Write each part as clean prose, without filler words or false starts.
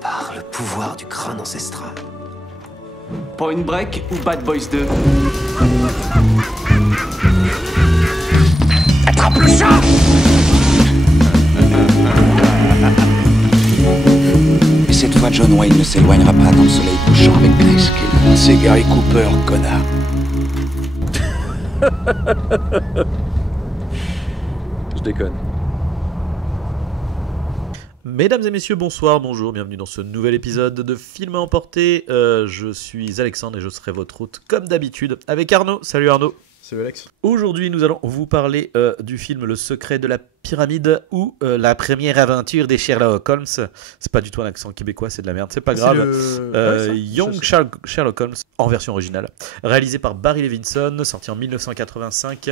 Par le pouvoir du crâne ancestral. Point Break ou Bad Boys 2? Attrape le chat! Et cette fois, John Wayne ne s'éloignera pas dans le soleil couchant avec Grace Kelly. C'est Gary Cooper, connard. Je déconne. Mesdames et messieurs, bonsoir, bonjour, bienvenue dans ce nouvel épisode de Film à emporter. Je suis Alexandre et je serai votre hôte comme d'habitude avec Arnaud. Salut Arnaud. Salut Alex. Aujourd'hui, nous allons vous parler du film Le secret de la pyramide ou la première aventure des Sherlock Holmes. C'est pas du tout un accent québécois, c'est de la merde, c'est pas grave. Young Sherlock Holmes en version originale, réalisé par Barry Levinson, sorti en 1985,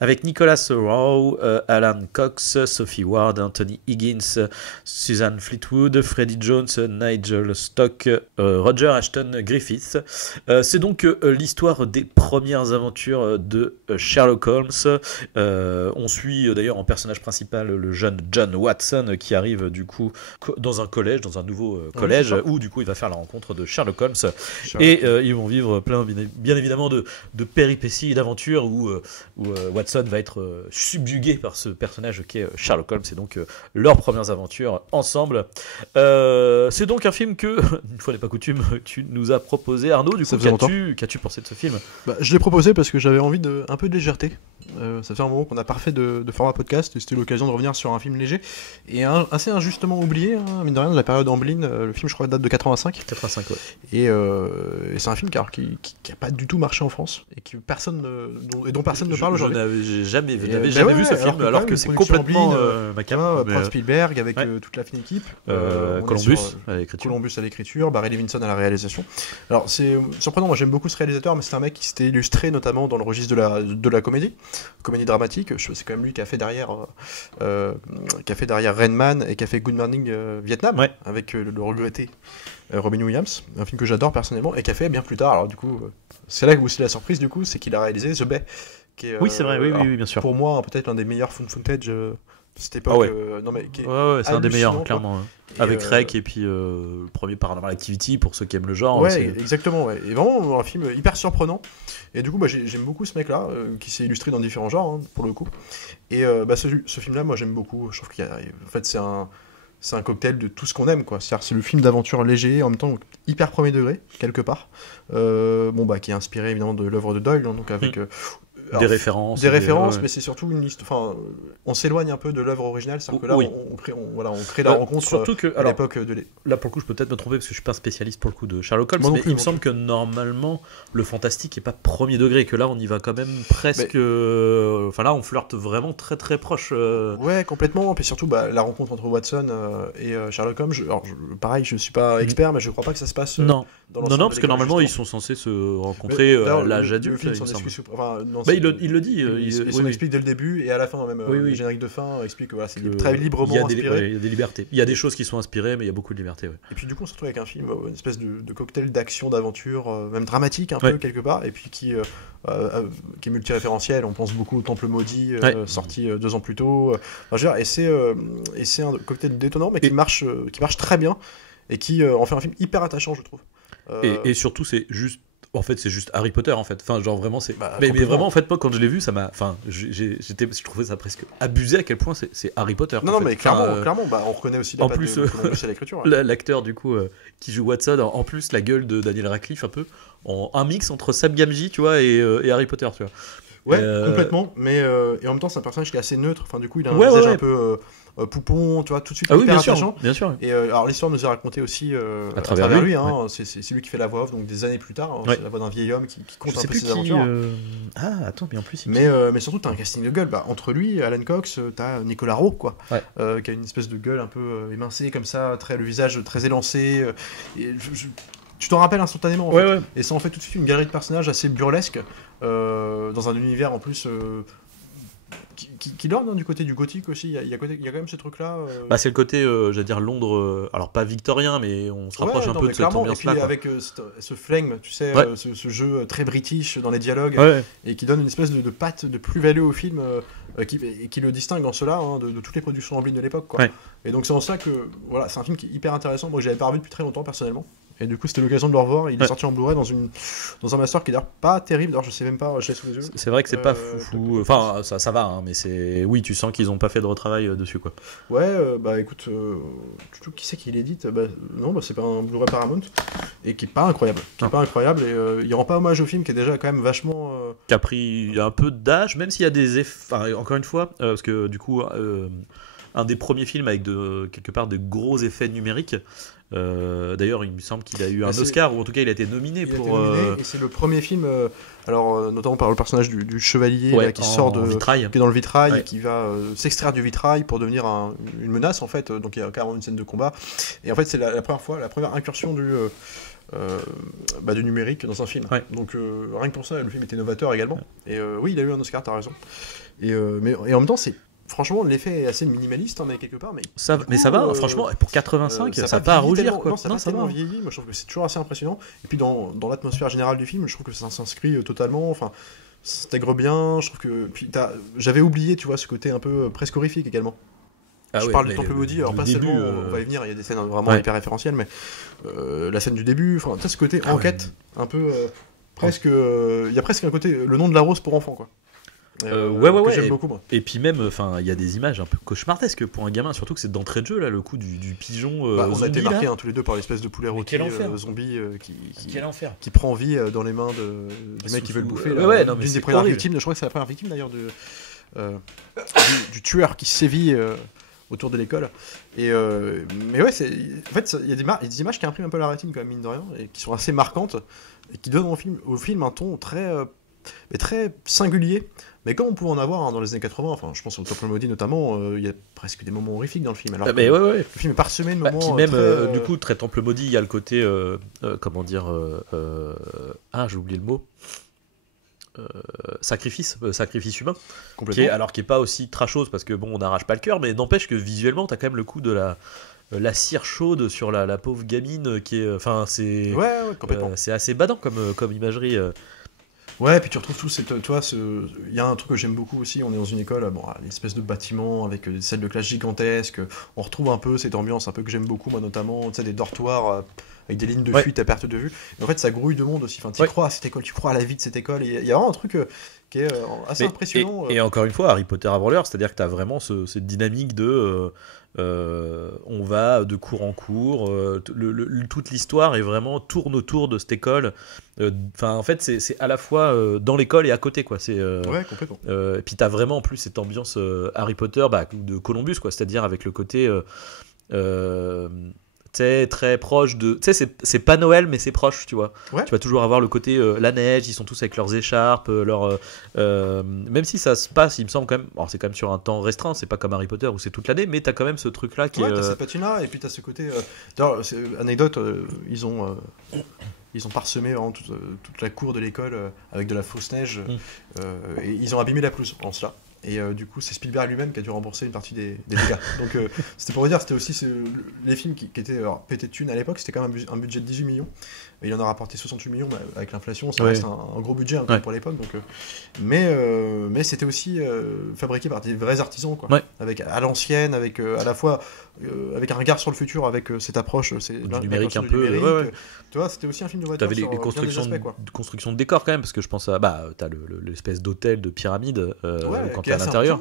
avec Nicholas Rowe, Alan Cox, Sophie Ward, Anthony Higgins, Suzanne Fleetwood, Freddie Jones, Nigel Stock, Roger Ashton Griffith. C'est donc l'histoire des premières aventures de Sherlock Holmes. On suit d'ailleurs en personnage principal le jeune John Watson qui arrive du coup dans un collège, dans un nouveau collège où du coup il va faire la rencontre de Sherlock Holmes et ils vont vivre plein bien évidemment de péripéties et d'aventures où Watson va être subjugué par ce personnage qui est Sherlock Holmes. C'est donc leurs premières aventures ensemble. C'est donc un film que, une fois n'est pas coutume, tu nous as proposé Arnaud. Du coup, qu'as-tu pensé de ce film? Je l'ai proposé parce que j'avais envie un peu de légèreté. Ça fait un moment qu'on n'a pas refait de format podcast et c'était l'occasion de revenir sur un film léger et assez injustement oublié, hein, mine de rien, de la période Amblin. Le film, je crois, date de 85. 85, ouais. Et c'est un film qui a pas du tout marché en France et dont personne ne parle aujourd'hui. Je n'avais jamais vu ce film, alors que c'est complètement macabre. Brad Spielberg avec toute la fine équipe. Columbus à l'écriture, Barry Levinson à la réalisation. Alors c'est surprenant, moi j'aime beaucoup ce réalisateur, mais c'est un mec qui s'était illustré notamment dans le registre de la comédie dramatique. C'est quand même lui qui a fait derrière Rain Man et qui a fait Good Morning Vietnam, avec le regretté Robin Williams, un film que j'adore personnellement et qui a fait bien plus tard. Alors du coup, c'est là où c'est la surprise, du coup, c'est qu'il a réalisé The Bay, qui est, oui, c'est vrai, oui, bien sûr. Pour moi, peut-être l'un des meilleurs found footage de cette époque. C'est un des meilleurs, clairement. Avec Rec et puis le premier Paranormal Activity pour ceux qui aiment le genre. Exactement. Ouais. Et vraiment un film hyper surprenant. Et du coup, j'aime beaucoup ce mec-là qui s'est illustré dans différents genres, hein, pour le coup. Et ce film-là, moi, j'aime beaucoup. Je trouve c'est un cocktail de tout ce qu'on aime, quoi. C'est le film d'aventure léger, en même temps hyper premier degré quelque part. Qui est inspiré évidemment de l'œuvre de Doyle, hein, donc avec des références, mais c'est surtout une liste. Enfin, on s'éloigne un peu de l'œuvre originale, c'est-à-dire que là, on crée la rencontre. Surtout que, à l'époque là, pour le coup, je peux peut-être me tromper parce que je suis pas un spécialiste pour le coup de Sherlock Holmes, mais il me semble que normalement, le fantastique est pas premier degré, que là, on y va quand même presque. Enfin, là, on flirte vraiment très très proche. Ouais, complètement. Et surtout, la rencontre entre Watson et Sherlock Holmes. Pareil, je suis pas expert, mais je crois pas que ça se passe. Non, parce que normalement, ils sont censés se rencontrer à l'âge adulte. Il le dit. Il s'en explique dès le début et à la fin, même le générique de fin explique que c'est très librement inspiré. Il y a des libertés. Il y a des choses qui sont inspirées, mais il y a beaucoup de liberté. Ouais. Et puis du coup, on se retrouve avec un film, une espèce de cocktail d'action, d'aventure, même dramatique un peu quelque part, et puis qui est multiréférentiel. On pense beaucoup au Temple Maudit, sorti 2 ans plus tôt. Et c'est un cocktail détonnant, mais qui marche très bien et qui en fait un film hyper attachant, je trouve. Et surtout, c'est juste Harry Potter en fait. Enfin, genre vraiment, c'est. Mais vraiment, en fait, moi, quand je l'ai vu, ça m'a. Enfin, je trouvais ça presque abusé à quel point c'est Harry Potter. Non, mais clairement, on reconnaît aussi la patte de Columbus à l'écriture. L'acteur, du coup, qui joue Watson, en plus, la gueule de Daniel Radcliffe, un peu, un mix entre Sam Gamgee, tu vois, et Harry Potter, tu vois. Ouais, complètement. Mais et en même temps, c'est un personnage qui est assez neutre. Enfin, du coup, il a un visage un peu. Poupon, tu vois, tout de suite hyper attachant. Bien sûr. Et alors l'histoire nous est racontée aussi à travers lui. Hein, c'est lui qui fait la voix off, donc des années plus tard. C'est la voix d'un vieil homme qui compte un peu ses aventures. Attends, mais en plus. Mais surtout, t'as un casting de gueule. Entre lui, Alan Cox, t'as Nicolas Rowe, quoi, qui a une espèce de gueule un peu émincée comme ça, le visage très élancé. Tu t'en rappelles instantanément. En fait. Et ça en fait tout de suite une galerie de personnages assez burlesque dans un univers en plus. Qui lorne du côté du gothique aussi, il y a quand même ce truc là. C'est le côté, j'allais dire Londres, alors pas victorien, mais on se rapproche un peu de cette ambiance là. Et puis avec ce flegme, tu sais, ce jeu très british dans les dialogues, et qui donne une espèce de patte de plus-value au film qui le distingue en cela de toutes les productions Amblin de l'époque, quoi. Et donc c'est en ça que voilà, c'est un film qui est hyper intéressant. Moi, j'avais pas revu depuis très longtemps personnellement. Et du coup, c'était l'occasion de le revoir. Il est sorti en Blu-ray dans un master qui est d'ailleurs pas terrible. D'ailleurs, je sais même pas, je l'ai sous les yeux. C'est vrai que c'est pas fou. Enfin, ça va, hein, mais c'est. Oui, tu sens qu'ils ont pas fait de retravail dessus, quoi. Ouais, bah écoute, qui c'est qui l'édite? Non, c'est pas un Blu-ray Paramount. Et qui est pas incroyable. Et il rend pas hommage au film qui est déjà quand même vachement. Qui a pris un peu d'âge, même s'il y a des effets. Enfin, encore une fois, parce que du coup. Un des premiers films avec quelque part de gros effets numériques. D'ailleurs, il me semble qu'il a eu un Oscar, ou en tout cas, il a été nominé pour. Et c'est le premier film, notamment par le personnage du chevalier qui sort vitrail. Qui est dans le vitrail et qui va s'extraire du vitrail pour devenir une menace en fait. Donc il y a carrément une scène de combat. Et en fait, c'est la première incursion du numérique dans un film. Donc rien que pour ça, le film était novateur également. Et oui, il a eu un Oscar, t'as raison. Et en même temps, c'est. Franchement, l'effet est assez minimaliste, mais quelque part. Mais ça va, franchement, pour 85, ça n'a pas à rougir, quoi. Non, ça n'a pas tellement vieilli. Moi, je trouve que c'est toujours assez impressionnant. Et puis, dans l'atmosphère générale du film, je trouve que ça s'inscrit totalement. Enfin, ça s'intègre bien. Je trouve que. Puis, j'avais oublié, tu vois, ce côté un peu presque horrifique également. Je parle du Temple Maudit, alors pas seulement, on va y venir, il y a des scènes vraiment hyper référentielles, mais la scène du début, enfin, tu as ce côté enquête, un peu presque. Il y a presque un côté le nom de la rose pour enfants, quoi. Que j'aime beaucoup, moi. Et puis même, enfin, il y a des images un peu cauchemardesques pour un gamin, surtout que c'est d'entrée de jeu là, le coup du pigeon. On zombie, a été marqués tous les deux par l'espèce de poulet rôti zombie qui prend vie dans les mains du mec qui veut le bouffer. D'une des premières victimes, je crois que c'est la première victime d'ailleurs du tueur qui sévit autour de l'école. Mais ouais, en fait, il y a des images qui impriment un peu la rétine quand même, mine de rien, et qui sont assez marquantes et qui donnent au film un ton très singulier. Mais comme on pouvait en avoir dans les années 80, enfin, je pense au Temple Maudit notamment, il y a presque des moments horrifiques dans le film. Alors le film est parsemé de moments. Puis même, du coup, très Temple Maudit, il y a le côté, comment dire, j'ai oublié le mot. Sacrifice humain, qui est pas aussi trashose parce que bon, on n'arrache pas le cœur, mais n'empêche que visuellement, t'as quand même le coup de la cire chaude sur la pauvre gamine qui est, enfin, c'est, c'est assez badant comme imagerie. Ouais, puis tu retrouves tout il y a un truc que j'aime beaucoup aussi, on est dans une école, une espèce de bâtiment avec des salles de classe gigantesques, on retrouve un peu cette ambiance un peu que j'aime beaucoup, moi notamment, tu sais, des dortoirs avec des lignes de fuite à perte de vue. Et en fait, ça grouille de monde aussi, enfin, tu crois à cette école, tu crois à la vie de cette école, il y a vraiment un truc qui est assez impressionnant. Et encore une fois, Harry Potter avant l'heure, c'est-à-dire que tu as vraiment cette dynamique de... on va de cours en cours, toute l'histoire tourne autour de cette école. En fait, c'est à la fois dans l'école et à côté, quoi. Complètement. Et puis t'as vraiment en plus cette ambiance Harry Potter de Columbus, quoi. C'est-à-dire avec le côté très proche de. Tu sais, c'est pas Noël, mais c'est proche, tu vois. Tu vas toujours avoir le côté la neige, ils sont tous avec leurs écharpes, même si ça se passe, il me semble quand même. Alors, c'est quand même sur un temps restreint, c'est pas comme Harry Potter où c'est toute l'année, mais t'as quand même ce truc-là qui est. T'as cette patina, et puis t'as ce côté. D'ailleurs, anecdote, ils ont parsemé vraiment toute la cour de l'école avec de la fausse neige, et ils ont abîmé la pelouse en cela. Et du coup, c'est Spielberg lui-même qui a dû rembourser une partie des dégâts. Donc, c'était pour vous dire, c'était aussi les films qui étaient pétés de thunes à l'époque, c'était quand même un budget de 18 millions. Et il en a rapporté 68 millions, mais avec l'inflation, ça reste un gros budget pour l'époque. Donc, mais c'était aussi fabriqué par des vrais artisans, quoi. Avec à l'ancienne, avec à la fois avec un regard sur le futur, avec cette approche du numérique un peu. Tu vois, c'était aussi un film novateur. T'avais les constructions de décors quand même, parce que je pense à t'as l'espèce d'hôtel de pyramide quand t'es à l'intérieur.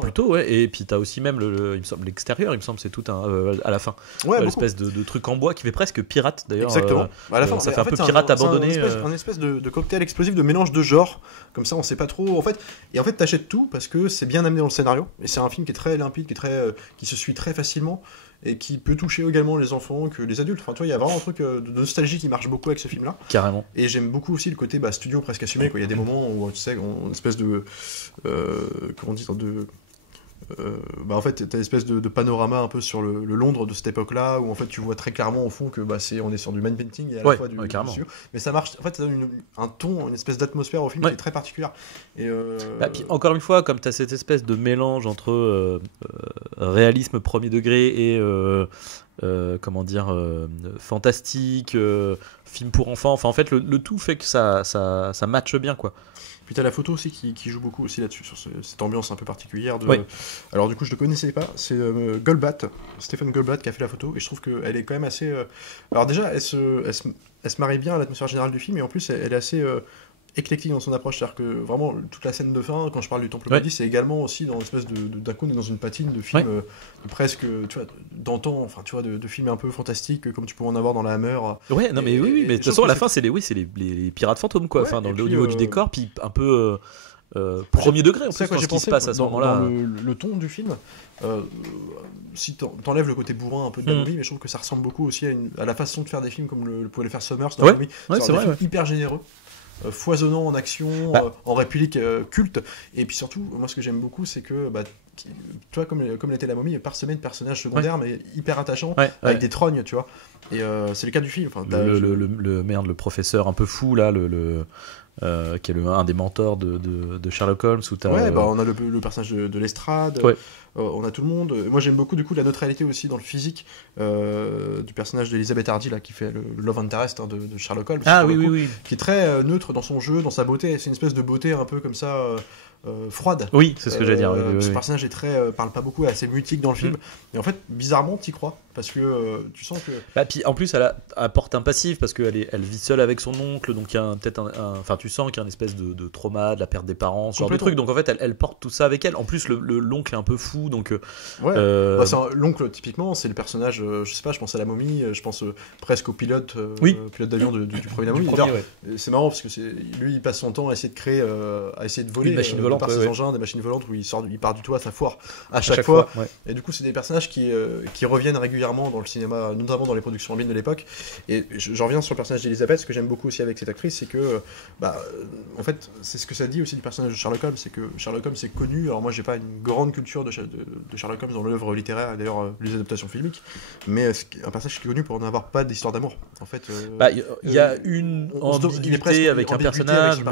Plutôt, et puis t'as aussi même il me semble l'extérieur, il me semble c'est tout à la fin. L'espèce de truc en bois qui fait presque pirate d'ailleurs. Exactement. À la fin, ça fait un peu pirate abandonné. Un espèce de cocktail explosif, de mélange de genres. Comme ça, on sait pas trop. En fait, t'achètes tout parce que c'est bien amené dans le scénario. Et c'est un film qui est très limpide, qui se suit très facilement et qui peut toucher également les enfants que les adultes. Enfin, tu vois, il y a vraiment un truc de nostalgie qui marche beaucoup avec ce film-là. Carrément. Et j'aime beaucoup aussi le côté studio presque assumé, quoi. Il y a des moments où, tu sais, une espèce de comment on dit, en fait, t'as une espèce de panorama un peu sur le Londres de cette époque-là, où en fait tu vois très clairement au fond que on est sur du man painting et à la fois du studio. Mais ça marche. En fait, ça donne un ton, une espèce d'atmosphère au film qui est très particulière. Et puis encore une fois, comme t'as cette espèce de mélange entre réalisme premier degré comment dire, fantastique, film pour enfants. Enfin, en fait, le tout fait que ça matche bien, quoi. Puis t'as la photo aussi qui joue beaucoup aussi là-dessus, sur cette ambiance un peu particulière. Oui. Alors du coup, je ne le connaissais pas, c'est Goldblatt, Stephen Goldblatt qui a fait la photo, et je trouve qu'elle est quand même assez... Alors déjà, elle se marie bien à l'atmosphère générale du film, et en plus, elle est assez... éclectique dans son approche, c'est-à-dire que vraiment toute la scène de fin, quand je parle du Temple Maudit, c'est également aussi dans une espèce d'un coup on est dans une patine de film presque, tu vois, d'antan, enfin tu vois, de films un peu fantastiques comme tu peux en avoir dans la Hammer. Ouais, non mais oui, mais de toute façon à la fin c'est les pirates fantômes quoi, enfin au niveau du décor, puis un peu premier degré en fait, ce qui se passe à ce moment-là. Dans le ton du film, si t'enlèves le côté bourrin un peu de la movie, mais je trouve que ça ressemble beaucoup aussi à la façon de faire des films comme le pouvait faire Summers dans la movie. C'est vrai, hyper généreux. Foisonnant en action, en réplique culte, et puis surtout, moi ce que j'aime beaucoup, c'est que, tu vois, comme l'était la momie, parsemé de personnages secondaires, mais hyper attachants, avec des trognes, tu vois, et c'est le cas du film. Enfin, le professeur un peu fou, là, qui est un des mentors de Sherlock Holmes, où on a le personnage de Lestrade, on a tout le monde. Moi j'aime beaucoup du coup la neutralité aussi dans le physique du personnage d'Elizabeth Hardy là, qui fait le Love Interest de Sherlock Holmes, qui est très neutre dans son jeu, dans sa beauté. C'est une espèce de beauté un peu comme ça froide. Oui, c'est ce que j'allais dire. Ce personnage est parle pas beaucoup, est assez mutique dans le film. Et en fait, bizarrement, t'y crois. Parce que tu sens que... puis en plus, elle apporte un passif, parce qu'elle vit seule avec son oncle, donc il y a peut-être enfin, tu sens qu'il y a une espèce de trauma, de la perte des parents, ce genre de truc. Donc en fait, elle porte tout ça avec elle. En plus, l'oncle est un peu fou, donc... l'oncle, typiquement, c'est le personnage, je sais pas, je pense à la momie, je pense presque au pilote d'avion du premier La Momie. C'est marrant, parce que lui, il passe son temps à essayer de créer, à essayer de voler des machines volantes, ses engins, des machines volantes où il part du toit, ça foire à chaque fois. Et du coup, c'est des personnages qui reviennent régulièrement dans le cinéma, notamment dans les productions en ligne de l'époque. Et je reviens sur le personnage d'Elizabeth. Ce que j'aime beaucoup aussi avec cette actrice, c'est que en fait, c'est ce que ça dit aussi du personnage de Sherlock Holmes, c'est que Sherlock Holmes est connu. Alors moi, j'ai pas une grande culture de Sherlock Holmes dans l'œuvre littéraire et d'ailleurs les adaptations filmiques, mais un personnage qui est connu pour n'avoir pas d'histoire d'amour. En fait, il y a une ambiguïté avec un personnage,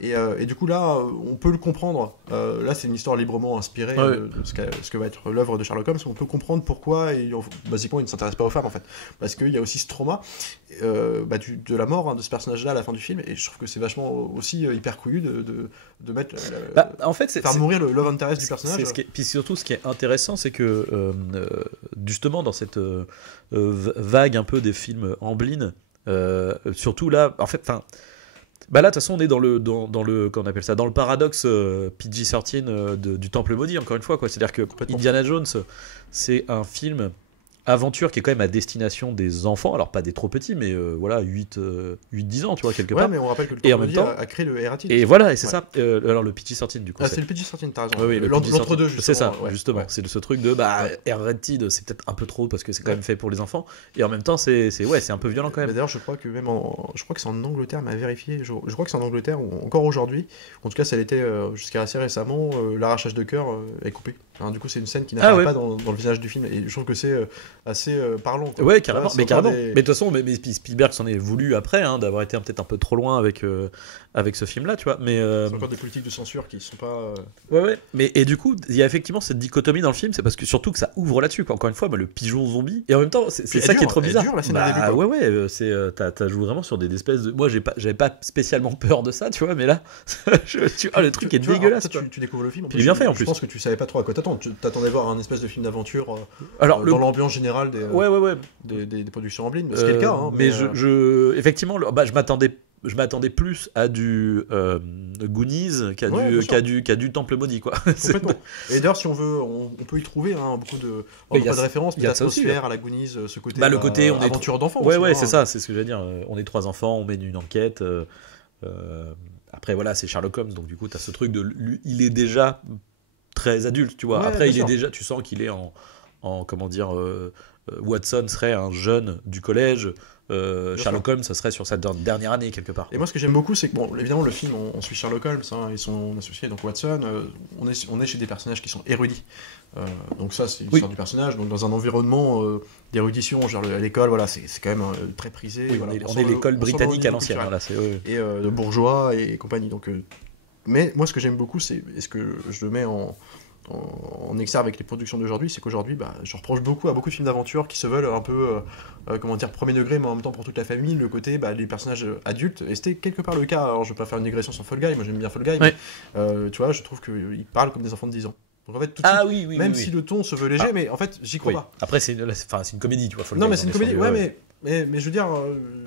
et du coup là, on peut le comprendre. Là, c'est une histoire librement inspirée de ce que va être l'œuvre de Sherlock Holmes. On peut comprendre pourquoi basiquement il ne s'intéresse pas aux femmes en fait, parce qu'il y a aussi ce trauma de la mort de ce personnage-là à la fin du film, et je trouve que c'est vachement aussi hyper couillu de mettre en fait, faire mourir le love interest du personnage. Puis surtout, ce qui est intéressant, c'est que justement dans cette vague un peu des films Amblin, surtout là, en fait, enfin. Là, de toute façon, on est dans le qu'on appelle ça, dans le paradoxe PG-13 du Temple Maudit, encore une fois, quoi. C'est-à-dire que Indiana Jones, c'est un film aventure qui est quand même à destination des enfants, alors pas des trop petits, mais 8-10 ans, tu vois, quelque part. Mais on rappelle que le Temple Maudit a créé le R-rated. Et voilà, et c'est ça. Alors le PG-13 du coup. C'est le PG-13, t'as raison. Oui, l'entre-deux, justement. C'est ça, justement. C'est ce truc de R-rated, c'est peut-être un peu trop parce que c'est quand même fait pour les enfants, et en même temps, c'est un peu violent quand même. D'ailleurs, je crois que c'est en Angleterre, mais à vérifier. Je crois que c'est en Angleterre, encore aujourd'hui. En tout cas, ça l'était jusqu'à assez récemment. L'arrachage de cœur est coupé. Du coup, c'est une scène qui n'apparaît pas dans le visage du film, et je trouve que c'est assez parlant, quoi. Ouais, carrément. Mais de toute façon, Spielberg s'en est voulu après, d'avoir été peut-être un peu trop loin avec ce film-là, tu vois. Mais c'est encore des politiques de censure qui sont pas. Mais et du coup, il y a effectivement cette dichotomie dans le film, c'est parce que surtout que ça ouvre là-dessus, quoi. Encore une fois, le pigeon zombie, et en même temps, c'est ça qui est trop bizarre. La scène début, t'as joué vraiment sur des espèces de. Moi, j'avais pas spécialement peur de ça, tu vois, mais là, le truc est dégueulasse. Tu découvres le film. Il est bien fait en plus. Je pense que tu savais pas trop à quoi t'attendre. Tu t'attendais voir un espèce de film d'aventure dans l'ambiance générale des productions Amblin, ce qui est le cas. Mais effectivement, je m'attendais plus à du Goonies qu'à du Temple Maudit, quoi. Complètement. Et d'ailleurs, si on veut, on peut y trouver beaucoup de pas de références, mais d'atmosphère à la Goonies, ce côté le côté on aventure d'enfants. C'est ça, c'est ce que j'allais dire. On est 3 enfants, on mène une enquête. Après, voilà, c'est Sherlock Holmes, donc du coup, t'as ce truc de lui, il est déjà très adulte, tu vois. Après, il est déjà, tu sens qu'il est en comment dire, Watson serait un jeune du collège, Sherlock Holmes, ça serait sur sa dernière année quelque part. Et moi, ce que j'aime beaucoup, c'est que évidemment, le film, on suit Sherlock Holmes et son associé, donc Watson. On est chez des personnages qui sont érudits. Donc ça, c'est l'histoire du personnage. Donc dans un environnement d'érudition, genre à l'école, voilà, c'est quand même très prisé. On est l'école britannique à l'ancienne, voilà, et de bourgeois et compagnie. Donc, mais moi, ce que j'aime beaucoup, c'est ce que je le mets en on observe avec les productions d'aujourd'hui, c'est qu'aujourd'hui, je reproche beaucoup à beaucoup de films d'aventure qui se veulent un peu, premier degré, mais en même temps pour toute la famille, le côté, les personnages adultes, et c'était quelque part le cas. Alors, je vais pas faire une digression sur Fall Guy, moi j'aime bien Fall Guy, mais tu vois, je trouve qu'ils parlent comme des enfants de 10 ans. Donc en fait, tout de suite, même si le ton se veut léger, mais en fait, j'y crois pas. Après, c'est une comédie, tu vois. Non, mais c'est une comédie, mais je veux dire,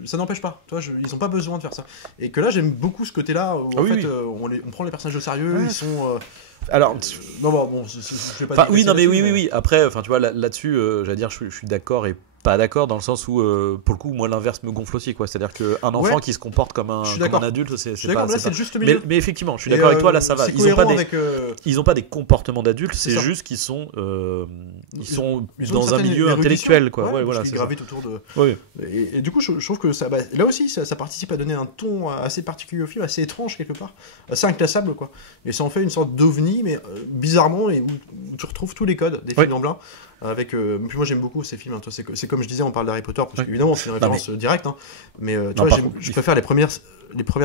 ça n'empêche pas. Tu vois, ils ont pas besoin de faire ça. Et que là, j'aime beaucoup ce côté-là où on prend les personnages au sérieux, ils sont. Alors, je vais pas. Oui. Après, tu vois, là-dessus, j'allais dire, je suis d'accord et pas d'accord dans le sens où, pour le coup, moi, l'inverse me gonfle aussi, quoi. C'est-à-dire qu'un enfant qui se comporte comme un adulte, c'est pas. Là, c'est le juste milieu. Mais effectivement, je suis d'accord avec toi. Là, ça va. Ils ont pas des comportements d'adultes. C'est juste qu'ils sont, dans un milieu intellectuel, quoi. Voilà. Ils gravitent autour de. Et du coup, je trouve que ça, là aussi, ça participe à donner un ton assez particulier au film, assez étrange quelque part, assez inclassable, quoi. Et ça en fait une sorte d'ovni, mais bizarrement, et où tu retrouves tous les codes des films en blanc. Puis moi j'aime beaucoup ces films, hein. C'est comme je disais, on parle d'Harry Potter parce qu'évidemment c'est une référence directe, hein. Mais tu vois, je préfère les premières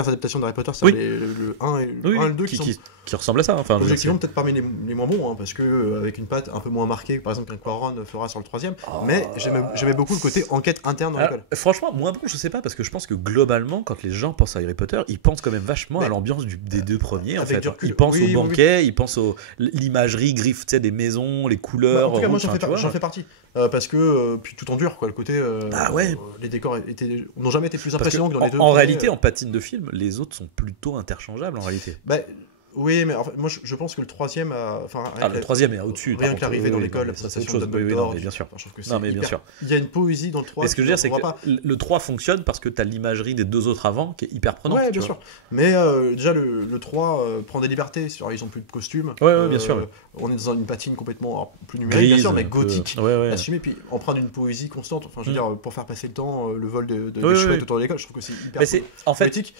adaptations d'Harry Potter, le 1 et le 2 qui ressemblent à ça, enfin, objectivement peut-être parmi les moins bons, hein, parce que avec une patte un peu moins marquée, par exemple qu'un Quaron fera sur le 3e, mais j'aimais beaucoup le côté enquête interne dans l'école. Franchement, moins bon, je sais pas, parce que je pense que globalement, quand les gens pensent à Harry Potter, ils pensent quand même vachement à l'ambiance des deux premiers, en fait. Ils pensent au banquet, ils pensent à l'imagerie griffe, tu sais, des maisons, les couleurs. En tout cas, moi j'en fais partie. Parce que, puis tout en dur, quoi, le côté. Les décors n'ont jamais été plus impressionnants que dans les deux. En réalité, en patine de film, les autres sont plutôt interchangeables en réalité. Oui, mais en fait, moi je pense que le 3e le 3e est au-dessus. Rien que l'arrivée dans l'école, ça c'est autre chose. Bien sûr. Bien sûr. Il y a une poésie dans le 3. Mais ce que je veux dire, c'est que le 3 fonctionne parce que tu as l'imagerie des deux autres avant qui est hyper prenante. Ouais, bien sûr. Mais déjà, le 3 prend des libertés. Ils ont plus de costumes. Bien sûr. On est dans une patine complètement plus numérique, bien sûr, mais gothique, assumée. Puis empreinte d'une poésie constante. Enfin, je veux dire, pour faire passer le temps, le vol des chouettes autour de l'école, je trouve que c'est hyper poétique.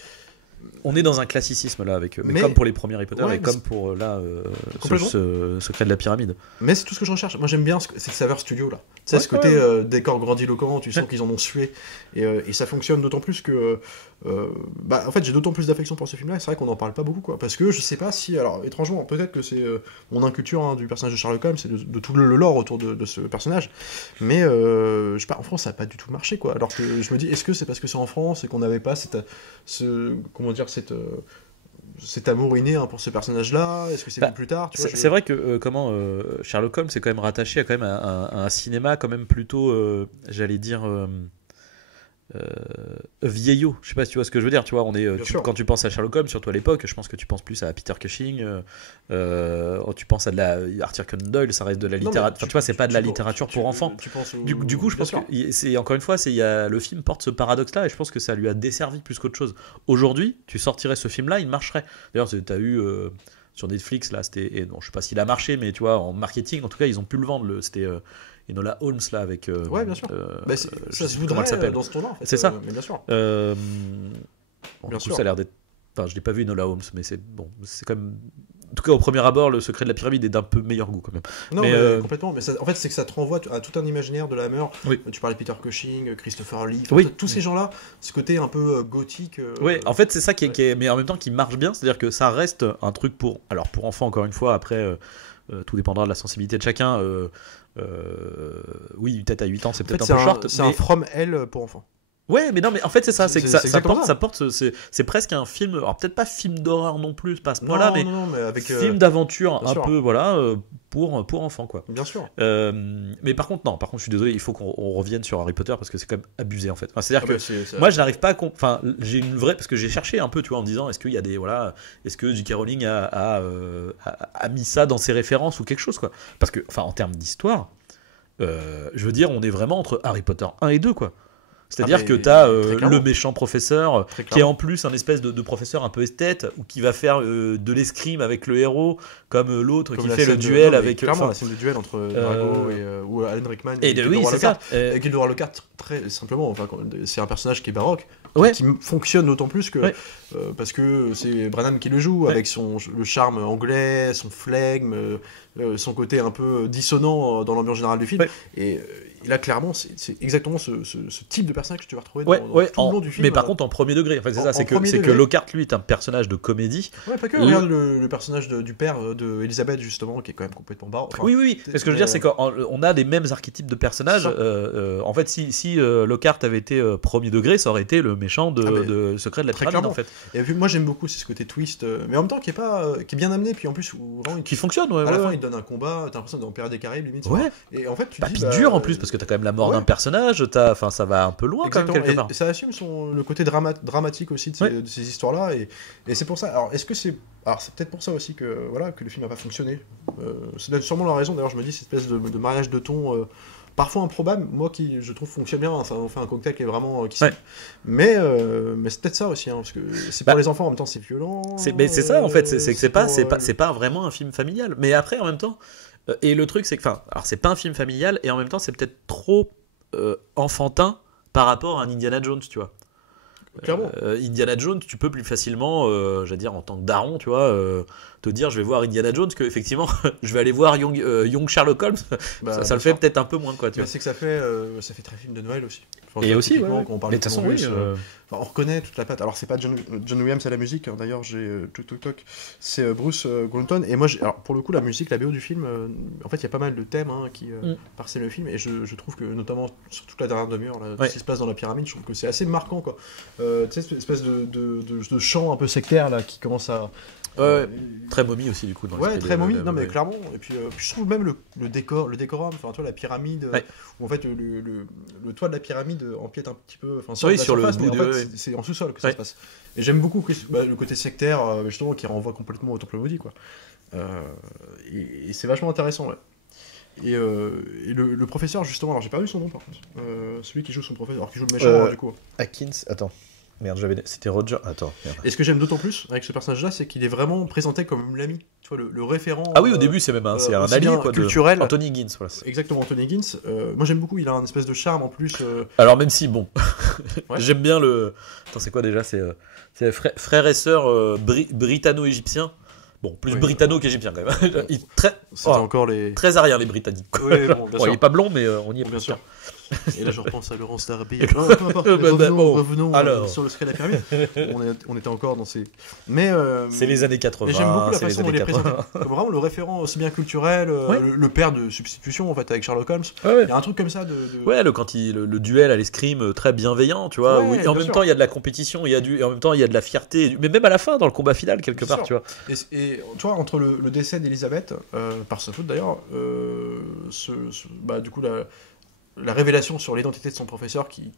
On est dans un classicisme là avec mais comme pour les premiers Harry Potter et comme pour Secret de la pyramide. Mais c'est tout ce que je recherche. Moi j'aime bien cette saveur studio là. Tu sais, ce côté décor grandiloquent, tu sens qu'ils en ont sué et ça fonctionne d'autant plus que en fait j'ai d'autant plus d'affection pour ce film là et c'est vrai qu'on n'en parle pas beaucoup, quoi, parce que je sais pas si, alors étrangement peut-être que c'est mon inculture du personnage de Sherlock Holmes et de tout le lore autour de ce personnage, mais je sais pas, en France ça a pas du tout marché, quoi, alors que je me dis, est-ce que c'est parce que c'est en France et qu'on n'avait pas cet amour inné, hein, pour ce personnage-là? Est-ce que c'est plus tard, tu vois, c'est vrai que Sherlock Holmes c'est quand même rattaché à quand même un cinéma quand même plutôt j'allais dire vieillot, je sais pas si tu vois ce que je veux dire, tu vois, quand tu penses à Sherlock Holmes, surtout à l'époque, je pense que tu penses plus à Peter Cushing, tu penses à de la Arthur Conan Doyle, ça reste de la littérature, enfin tu vois, c'est pas de la littérature pour enfants. Du coup, je pense que c'est, encore une fois, le film porte ce paradoxe là et je pense que ça lui a desservi plus qu'autre chose. Aujourd'hui, tu sortirais ce film là, il marcherait. D'ailleurs, tu as eu sur Netflix là, c'était, non, je sais pas s'il a marché, mais tu vois, en marketing, en tout cas, ils ont pu le vendre, c'était Enola Holmes là avec bien sûr. Ça se voudrait dans ce tournant, en fait. C'est ça. Mais bien sûr. Bien sûr. Ça a l'air d'être, enfin, je l'ai pas vu Enola Holmes, mais c'est quand même, en tout cas au premier abord, le Secret de la pyramide est d'un peu meilleur goût quand même. Non, mais complètement. Mais en fait, c'est que ça te renvoie à tout un imaginaire de la Hammer. Tu parlais de Peter Cushing, Christopher Lee, tous ces gens-là, ce côté un peu gothique. En fait, c'est ça qui est, mais en même temps qui marche bien, c'est-à-dire que ça reste un truc pour enfants, encore une fois. Après, tout dépendra de la sensibilité de chacun. Oui, peut-être à 8 ans, c'est peut-être un peu short. C'est un From Hell pour enfants. Ouais, mais non, mais en fait c'est ça, c'est que ça porte, c'est presque un film, alors peut-être pas film d'horreur non plus, pas à ce point-là, mais avec, film d'aventure un peu, pour enfants, quoi. Bien sûr. Mais par contre, je suis désolé, il faut qu'on revienne sur Harry Potter parce que c'est quand même abusé en fait. Enfin, c'est-à-dire que moi je n'arrive pas à j'ai une vraie, parce que j'ai cherché un peu, tu vois, en me disant est-ce qu'il y a est-ce que J.K. Rowling a mis ça dans ses références ou quelque chose, quoi. Parce que, en termes d'histoire, je veux dire, on est vraiment entre Harry Potter 1 et 2, quoi. C'est-à-dire que tu as le méchant professeur qui est en plus un espèce de professeur un peu esthète ou qui va faire de l'escrime avec le héros, comme l'autre qui fait le duel avec. Clairement, la scène du duel entre Drago ou Alan Rickman et Gilderoy Lockhart. très simplement, enfin, c'est un personnage qui est baroque, Ouais. qui fonctionne d'autant plus que Ouais. parce que c'est Branagh qui le joue, Ouais. avec le charme anglais, son flegme, son côté un peu dissonant dans l'ambiance générale du film. Ouais. Et là, clairement, c'est exactement ce type de personnage que tu vas retrouver Ouais, dans ouais, tout le long du film. mais par contre en premier degré. Enfin, c'est ça, En c'est que premier c'est que degré. Lockhart lui est un personnage de comédie. Ouais, pas que. Regarde le personnage du père de Elisabeth, justement, qui est quand même complètement barre. Enfin, Oui, oui, oui. Ce que je veux dire, c'est qu'on a les mêmes archétypes de personnages. En fait, si Lockhart avait été premier degré, ça aurait été le méchant de Secret de la très Pyramide, clairement. en fait. Et puis, moi, j'aime beaucoup ce côté twist, mais en même temps qui est bien amené, puis en plus, où, vraiment, Qui fonctionne, ouais. à la ouais. fin, il te donne un combat, t'as l'impression d'être dans Pirates des Caraïbes, limite. Ouais. Et en fait, tu Bah, te puis dis, dur en plus, parce que t'as quand même la mort ouais. d'un personnage, enfin, ça va un peu loin quand même, exactement. quelque part. Et ça assume le côté dramatique aussi de ces histoires-là, et c'est pour ça. Alors, est-ce que c'est. Alors, c'est peut-être pour ça aussi que le film n'a pas fonctionné. C'est sûrement la raison, d'ailleurs, je me dis, cette espèce de mariage de ton. Parfois improbable, moi qui je trouve fonctionne bien, ça en fait un cocktail qui est vraiment Ouais. mais c'est peut-être ça aussi, parce que c'est pour les enfants, en même temps c'est violent. Mais c'est ça en fait, c'est que c'est pour, pas vraiment un film familial. Mais après en même temps, et le truc c'est que, enfin, alors c'est pas un film familial et en même temps c'est peut-être trop enfantin par rapport à un Indiana Jones, tu vois. Clairement. Indiana Jones, tu peux plus facilement, j'allais dire en tant que daron, tu vois, te dire je vais voir Indiana Jones que effectivement je vais aller voir Young Sherlock Holmes. Ça le fait peut-être un peu moins quoi, tu vois. C'est que ça fait très film de Noël aussi. Enfin, Et aussi, typiquement, ouais. quand on parle Mais de de toute façon, Columbus, oui. on reconnaît toute la patte. Alors c'est pas John Williams à la musique, hein. D'ailleurs j'ai c'est Bruce Grunton. Et moi, alors pour le coup, la musique, la BO du film, en fait, il y a pas mal de thèmes qui parsèment le film. Et je trouve que notamment sur toute la dernière demi-heure, tout ce qui se passe dans la pyramide, je trouve que c'est assez marquant, quoi. Tu sais, cette espèce de chant un peu sectaire là qui commence à. Très momie aussi du coup. Dans Très momie, non mais clairement. Et puis je trouve même le décorum, enfin toi la pyramide, où en fait le toit de la pyramide empiète un petit peu, enfin sur le bout mais en fait, c'est en sous-sol que ça se passe. Et j'aime beaucoup le côté sectaire, justement, qui renvoie complètement au temple maudit, quoi. Et c'est vachement intéressant, ouais. Et le professeur, justement, alors j'ai pas vu son nom par contre, celui qui joue son professeur, alors qui joue le méchant, du coup. Atkins, attends. Merde, c'était Roger. Attends. Merde. Et ce que j'aime d'autant plus avec ce personnage-là, c'est qu'il est vraiment présenté comme l'ami, tu vois, le référent. Ah oui, au début, c'est même c'est un allié quoi, culturel. Anthony Higgins, voilà. Exactement, Anthony Higgins. Moi, j'aime beaucoup. Il a un espèce de charme en plus. Alors même si bon, Ouais. j'aime bien le. Attends, c'est quoi déjà? C'est frère et sœur britanno-égyptiens. Bon, plus britanno qu'égyptien quand même. C'était encore les. Très ariens les Britanniques. Oui, bon, bien sûr. Il est pas blond, mais on y est bien sûr. Et là, je repense à Laurence Darby. Peu importe, revenons alors. sur le secret de la pyramide. On était encore dans ces. Mais c'est les années 80. Mais j'aime beaucoup la c'est façon dont il est présenté. Comme vraiment le référent aussi bien culturel, le père de substitution en fait avec Sherlock Holmes. Ouais. Il y a un truc comme ça de. Ouais, le duel à l'escrime très bienveillant, tu vois. Ouais, et en même temps, il y a de la compétition, et en même temps, il y a de la fierté. Mais même à la fin, dans le combat final, quelque part, tu vois. Et tu vois, entre le décès d'Elisabeth, par sa faute d'ailleurs, du coup, la révélation sur l'identité de son professeur qui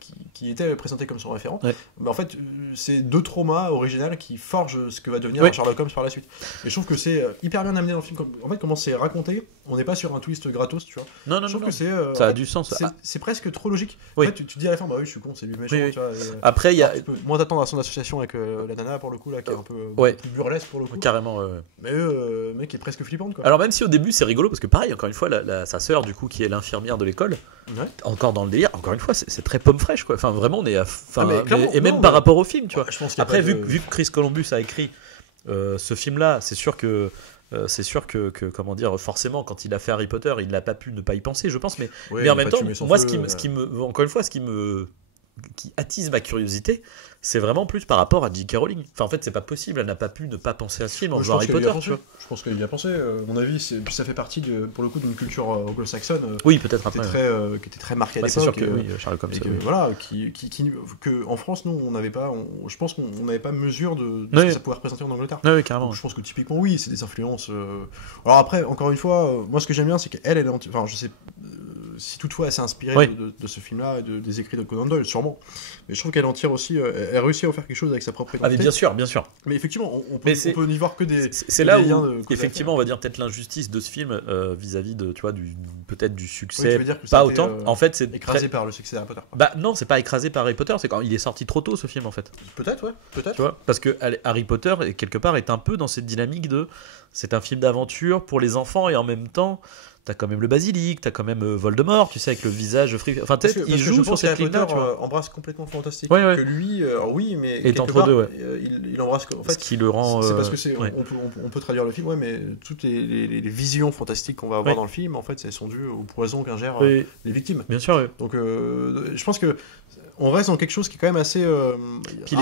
était présenté comme son référent, mais en fait, c'est deux traumas originaux qui forgent ce que va devenir Sherlock Holmes par la suite. Et je trouve que c'est hyper bien amené dans le film. En fait, comment c'est raconté, on n'est pas sur un twist gratos, tu vois. Non, je trouve que c'est. Ça a du sens. C'est presque trop logique. Oui. En fait, tu te dis à la fin, bah oui, je suis con, c'est lui le méchant, tu vois. Après, il y a. Tu peux moins t'attendre à son association avec la nana, pour le coup, là, qui est un peu plus burlesque, pour le coup. Carrément, mais qui est presque flippante, quoi. Alors, même si au début, c'est rigolo, parce que pareil, encore une fois, sa sœur, du coup, qui est l'infirmière de l'école, encore dans le délire, encore une fois, c'est très pomme fraîche, quoi. Enfin, vraiment, on est même par rapport au film, tu vois. Après, vu que Chris Columbus a écrit ce film-là, c'est sûr que comment dire, forcément, quand il a fait Harry Potter, il n'a pas pu ne pas y penser, je pense. Mais en même temps, moi, encore une fois, ce qui attise ma curiosité, c'est vraiment plus par rapport à J.K. Rowling. Enfin, en fait, c'est pas possible, elle n'a pas pu ne pas penser à ce film en faisant Harry Potter, tu vois. Je pense qu'elle y a pensé, à mon avis, puis ça fait partie, pour le coup, d'une culture anglo-saxonne. Oui, peut-être après. Qui était très marquée à l'époque. C'est sûr que oui, Sherlock Holmes. Voilà, que en France, nous, on n'avait pas, je pense qu'on n'avait pas mesure de ce que ça pouvait représenter en Angleterre. Oui, carrément. Donc, je pense que typiquement, oui, c'est des influences. Alors après, encore une fois, moi, ce que j'aime bien, c'est qu'elle est enfin, je sais. Si toutefois elle s'est inspirée de ce film-là et des écrits de Conan Doyle, sûrement. Mais je trouve qu'elle en tire aussi, elle réussit à faire quelque chose avec sa propre identité. Ah mais bien sûr, bien sûr. Mais effectivement, on peut n'y voir que des. C'est là où, effectivement, on va dire peut-être l'injustice de ce film vis-à-vis de, tu vois, peut-être du succès. Oui, que pas autant. En fait, c'est écrasé par le succès d'Harry Potter. Bah non, c'est pas écrasé par Harry Potter. C'est quand il est sorti trop tôt ce film, en fait. Peut-être, ouais. Peut-être. Tu vois, parce que Harry Potter quelque part est un peu dans cette dynamique de, c'est un film d'aventure pour les enfants et en même temps. t'as quand même le basilic, t'as quand même Voldemort, tu sais, avec le visage enfin peut-être il joue sur cette ligne-là, tu vois. Embrasse complètement Fantastique, que lui oui, mais est entre deux, il embrasse en fait, ce qui le rend c'est parce que on peut traduire le film, mais toutes les visions fantastiques qu'on va avoir dans le film, en fait, elles sont dues au poison qu'ingèrent les victimes, bien sûr. Donc je pense que on reste dans quelque chose qui est quand même assez. Puis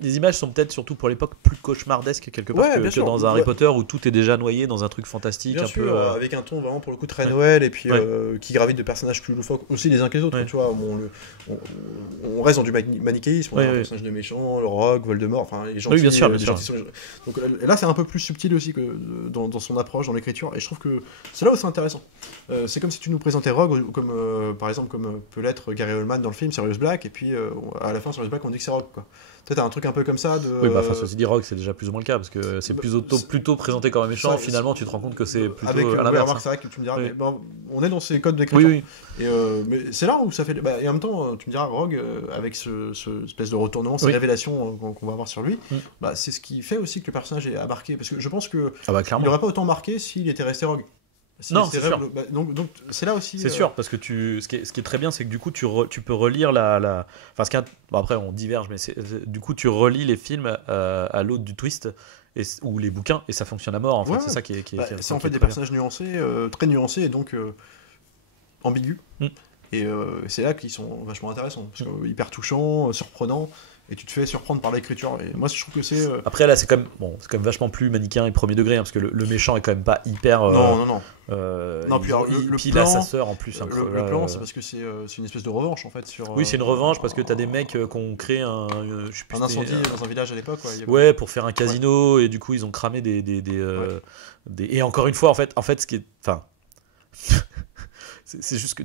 les images sont peut-être surtout pour l'époque plus cauchemardesques quelque part que dans un Harry Potter où tout est déjà noyé dans un truc fantastique. Bien un sûr, peu, avec un ton vraiment pour le coup très Noël et puis qui gravite de personnages plus loufoques aussi les uns que les autres. Tu vois, on reste dans du manichéisme. On a un personnage de méchant, le Rogue, Voldemort, enfin les gentils. Oui, bien sûr. Donc là, c'est un peu plus subtil aussi que dans son approche, dans l'écriture, et je trouve que c'est là où c'est intéressant. C'est comme si tu nous présentais Rogue, ou comme par exemple comme peut l'être Gary Oldman dans le film Sirius Black, et puis à la fin Sirius Black on dit que c'est Rogue, quoi. Peut-être un truc un peu comme ça de... Oui, enfin ceci dit, Rogue c'est déjà plus ou moins le cas parce que c'est plutôt présenté comme un méchant. Finalement tu te rends compte que c'est plutôt avec, à l'inverse. C'est vrai que tu me diras, mais on est dans ces codes d'écriture. Et mais c'est là où ça fait... et en même temps tu me diras, Rogue avec ce espèce de retournement, ces révélations qu'on va avoir sur lui, c'est ce qui fait aussi que le personnage a marqué, parce que je pense que il n'aurait pas autant marqué s'il était resté Rogue. Non, c'est sûr. Donc c'est là aussi. C'est sûr, parce que ce qui est très bien, c'est que du coup tu peux relire enfin après on diverge, mais du coup tu relis les films à l'aune du twist ou les bouquins et ça fonctionne à mort. En fait, c'est ça qui est. C'est en fait des personnages nuancés, très nuancés et donc ambigus. Et c'est là qu'ils sont vachement intéressants, parce que hyper touchants, surprenants. Et tu te fais surprendre par l'écriture. Et moi, je trouve que c'est. Après, là, c'est quand même vachement plus manichéen et premier degré, parce que le méchant est quand même pas hyper. Non. Puis là, sa sœur en plus. Le plan, c'est parce que c'est une espèce de revanche en fait. Oui, c'est une revanche parce que t'as des mecs qui ont créé un incendie dans un village à l'époque. Ouais, pour faire un casino, et du coup, ils ont cramé des. Et encore une fois, en fait, ce qui est. Enfin. C'est juste que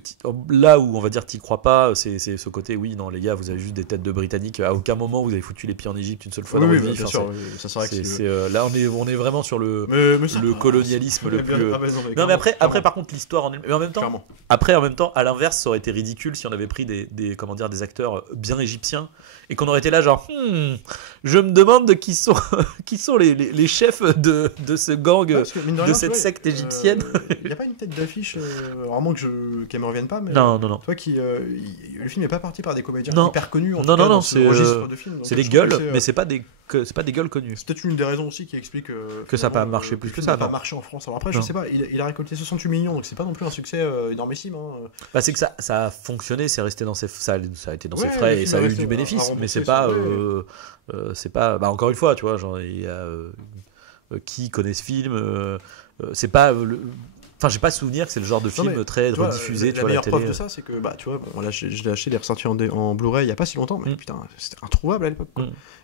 là où on va dire t'y crois pas, c'est ce côté oui non les gars vous avez juste des têtes de Britanniques, à aucun moment vous avez foutu les pieds en Égypte une seule fois dans votre vie. Là on est vraiment sur le colonialisme le plus. Non mais après par contre l'histoire mais en même temps à l'inverse ça aurait été ridicule si on avait pris des acteurs bien égyptiens et qu'on aurait été là genre je me demande qui sont les chefs de ce gang, de cette secte égyptienne. Il y a pas une tête d'affiche vraiment qu'elle me revienne pas, mais non. Toi le film n'est pas parti par des comédiens hyper connus. Non, c'est des gueules, mais c'est pas des gueules connues. C'est peut-être une des raisons aussi qui explique que ça n'a pas marché plus que ça. Ça n'a pas marché en France. Alors après, je sais pas, il a récolté 68 millions, donc c'est pas non plus un succès énormissime. C'est que ça a fonctionné, ça a été dans ses frais et ça a eu du bénéfice, mais c'est pas encore une fois, tu vois, genre il y a qui connaît ce film, c'est pas Enfin, j'ai pas souvenir que c'est le genre de film très rediffusé. La meilleure preuve de ça, c'est que tu vois, là, je l'ai acheté, il est ressorti en Blu-ray il y a pas si longtemps, mais putain, c'était introuvable à l'époque.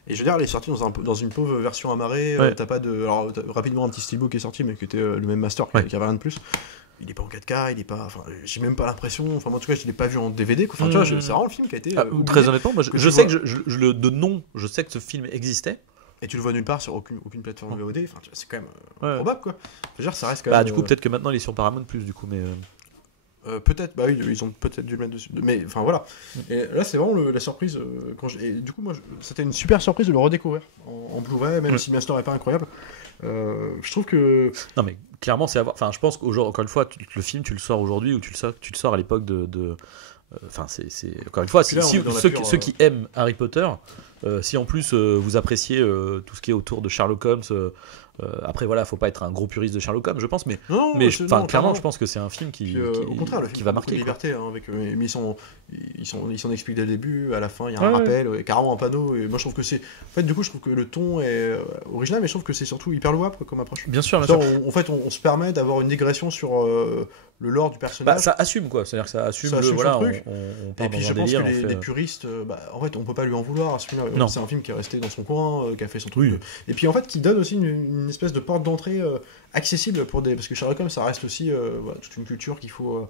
Et je veux dire, il est sorti dans une pauvre version amarrée. T'as pas de, alors rapidement un petit steelbook qui est sorti, mais qui était le même master, qui avait rien de plus. Il est pas en 4K, il est pas, enfin, j'ai même pas l'impression. Enfin, moi, en tout cas, je l'ai pas vu en DVD. Enfin, tu vois, c'est vraiment le film qui a été. Très honnêtement, moi, je sais que de nom, je sais que ce film existait. Et tu le vois nulle part sur aucune plateforme VOD, enfin, c'est quand même probable, quoi. Dire, ça reste quand même. Du coup, peut-être que maintenant il est sur Paramount Plus, du coup, mais. Peut-être, oui, ils ont peut-être dû le mettre dessus. Mais enfin voilà. Et là, c'est vraiment la surprise. Et du coup, moi, c'était une super surprise de le redécouvrir en Blu-ray, même si le master est pas incroyable. Je trouve que. Non, mais clairement, c'est avoir. Enfin, je pense qu'aujourd'hui, encore une fois, le film, tu le sors aujourd'hui ou tu le sors à l'époque de. Enfin, c'est encore une fois, ceux qui aiment Harry Potter, si en plus vous appréciez tout ce qui est autour de Sherlock Holmes, après voilà, faut pas être un gros puriste de Sherlock Holmes, je pense, mais clairement, je pense que c'est un film qui au contraire, le qui film va marquer. Liberté, avec, mais ils s'en expliquent dès le début, à la fin il y a un rappel, carrément un panneau. Et moi je trouve que c'est, en fait, du coup, je trouve que le ton est original, mais je trouve que c'est surtout hyper louable comme approche. Bien sûr. En fait, on se permet d'avoir une digression sur le lore du personnage. Ça assume quoi, c'est-à-dire que ça assume le truc. Et puis je pense que les puristes, en fait, on peut pas lui en vouloir à ce film-là. C'est un film qui est resté dans son coin, qui a fait son truc. Et puis en fait, qui donne aussi une espèce de porte d'entrée accessible parce que Sherlock Holmes, ça reste aussi toute une culture qu'il faut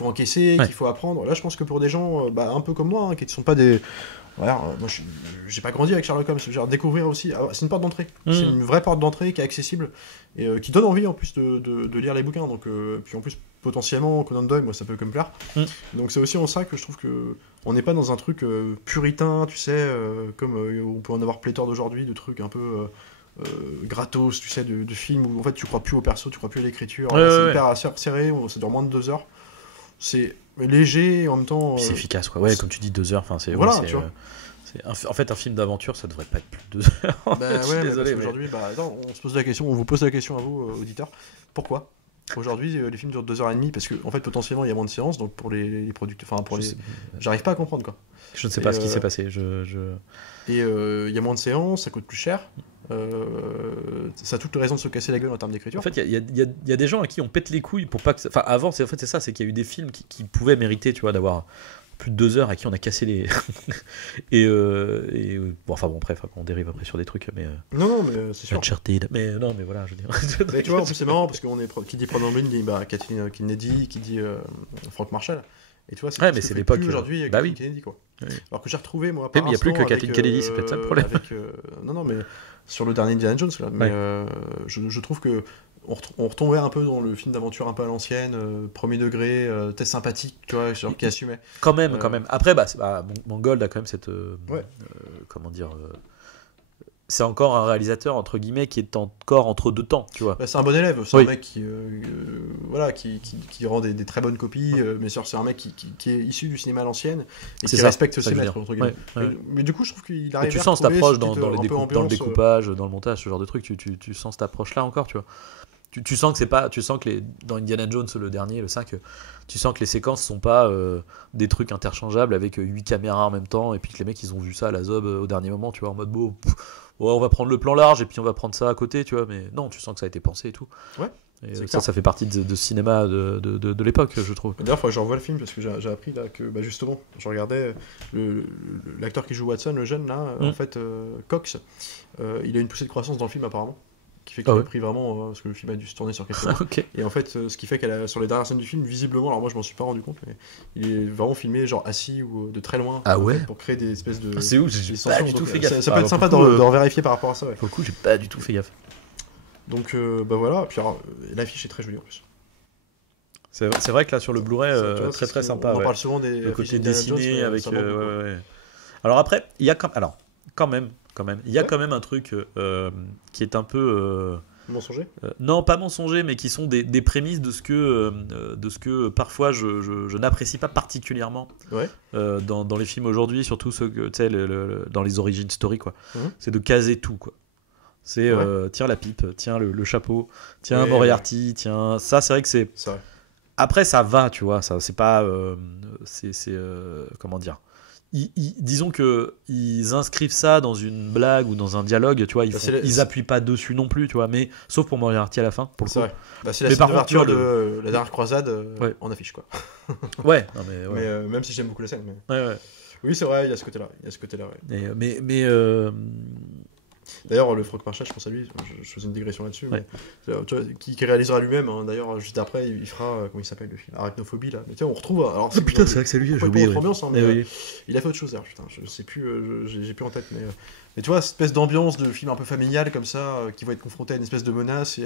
encaisser, qu'il faut apprendre. Là, je pense que pour des gens un peu comme moi, qui ne sont pas des... Voilà, moi j'ai pas grandi avec Sherlock Holmes, genre découvrir aussi, c'est une porte d'entrée, c'est une vraie porte d'entrée qui est accessible et qui donne envie en plus de lire les bouquins, donc puis en plus potentiellement Conan Doyle, moi ça peut me plaire. Donc c'est aussi en ça que je trouve que on n'est pas dans un truc puritain, tu sais, comme on peut en avoir pléthore d'aujourd'hui, de trucs un peu gratos, tu sais, de films où en fait tu crois plus au perso, tu crois plus à l'écriture. Ouais, c'est ouais, hyper assez serré, ça dure moins de 2 heures. C'est léger et en même temps. C'est efficace, quoi. Ouais, comme tu dis, 2 heures. Enfin, c'est. Voilà, ouais, tu vois. En fait, un film d'aventure, ça devrait pas être plus de 2 heures. Bah, Je suis désolé. Aujourd'hui, attends, on se pose la question, on vous pose la question à vous, auditeurs. Pourquoi aujourd'hui les films durent 2h30 parce que en fait potentiellement il y a moins de séances, donc pour les producteurs, enfin pour les, j'arrive pas à comprendre quoi. Je ne sais pas ce qui s'est passé. Et il y a moins de séances, ça coûte plus cher. Ça a toute raison de se casser la gueule en termes d'écriture. En fait, il y a des gens à qui on pète les couilles pour pas que. Enfin, avant, c'est ça, c'est qu'il y a eu des films qui pouvaient mériter, tu vois, d'avoir plus de 2 heures à qui on a cassé les. Bon, enfin bon, bref, on dérive après sur des trucs, mais. Non, mais c'est sûr. Uncharted, mais non, mais voilà, je veux dire. Mais tu vois, en plus c'est marrant parce qui dit Brandon Blin dit Kathleen Kennedy, qui dit Frank Marshall. Et tu vois, mais c'est l'époque aujourd'hui avec Kathleen Kennedy quoi. Oui. Alors que j'ai retrouvé moi. Mais il n'y a plus que Kathleen Kennedy, c'est peut-être ça le problème. Non, mais sur le dernier Indiana Jones là, mais je trouve que on retombait un peu dans le film d'aventure un peu à l'ancienne, premier degré, test sympathique, tu vois, genre qui assumait. Quand même. Après, Mangold a quand même cette. Comment dire. C'est encore un réalisateur entre guillemets qui est encore entre deux temps, tu vois. C'est un bon élève, c'est un mec qui rend des très bonnes copies, mais c'est un mec qui est issu du cinéma à l'ancienne et qui respecte ses maîtres entre guillemets. Mais du coup, je trouve qu'il arrive. Tu sens cette approche dans le découpage, dans le montage, ce genre de truc. Tu sens cette approche là encore, tu vois. Tu sens que c'est pas, tu sens que dans Indiana Jones le dernier, le 5, tu sens que les séquences sont pas des trucs interchangeables avec 8 caméras en même temps et puis que les mecs ils ont vu ça à la zob au dernier moment, tu vois, en mode on va prendre le plan large et puis on va prendre ça à côté, tu vois, mais non, tu sens que ça a été pensé et tout. Ouais. Et ça fait partie de cinéma de l'époque, je trouve. D'ailleurs, il faut que je revoie le film parce que j'ai appris là que justement, je regardais l'acteur qui joue Watson, le jeune là, en fait, Cox, il a une poussée de croissance dans le film apparemment. Qui fait qu'il a pris vraiment parce que le film a dû se tourner sur quelques mois. Et en fait ce qui fait sur les dernières scènes du film visiblement, alors moi je m'en suis pas rendu compte, mais il est vraiment filmé genre assis ou de très loin pour créer des espèces de c'est où j'ai pas du tout fait gaffe. Ça peut être sympa de revérifier par rapport à ça. Pour le coup j'ai pas du tout fait gaffe. Donc voilà, puis alors, l'affiche est très jolie en plus. C'est vrai que là sur le Blu-ray très très sympa. On parle souvent des le côté dessiné avec Alors après il y a quand même il y a quand même un truc qui est un peu mensonger non pas mensonger, mais qui sont des prémices de ce que parfois je n'apprécie pas particulièrement dans les films aujourd'hui, surtout ceux que tu sais dans les origin story quoi. C'est de caser tout quoi. C'est tiens la pipe, tiens le chapeau, tiens Moriarty, tiens ça, c'est vrai que c'est vrai. Après ça va, tu vois, ça c'est pas comment dire. Disons que ils inscrivent ça dans une blague ou dans un dialogue, tu vois, ils appuient pas dessus non plus, tu vois, mais sauf pour Moriarty à la fin, pour le coup. Vrai. C'est la d'ouverture de la dernière croisade en affiche quoi. Mais même si j'aime beaucoup la scène. Mais... Oui, c'est vrai, il y a ce côté-là. Mais d'ailleurs, le Frank Marshall, je pense à lui, je faisais une digression là-dessus, mais, tu vois, qui réalisera lui-même, hein, d'ailleurs, juste après, il fera, comment il s'appelle le film, Arachnophobie, là. Mais tiens, on retrouve. Alors, putain, c'est vrai que c'est lui, j'ai oublié. Ambiance, hein, mais, il a fait autre chose, d'ailleurs, putain, je sais plus, j'ai plus en tête, mais tu vois, cette espèce d'ambiance de film un peu familial, comme ça, qui va être confronté à une espèce de menace,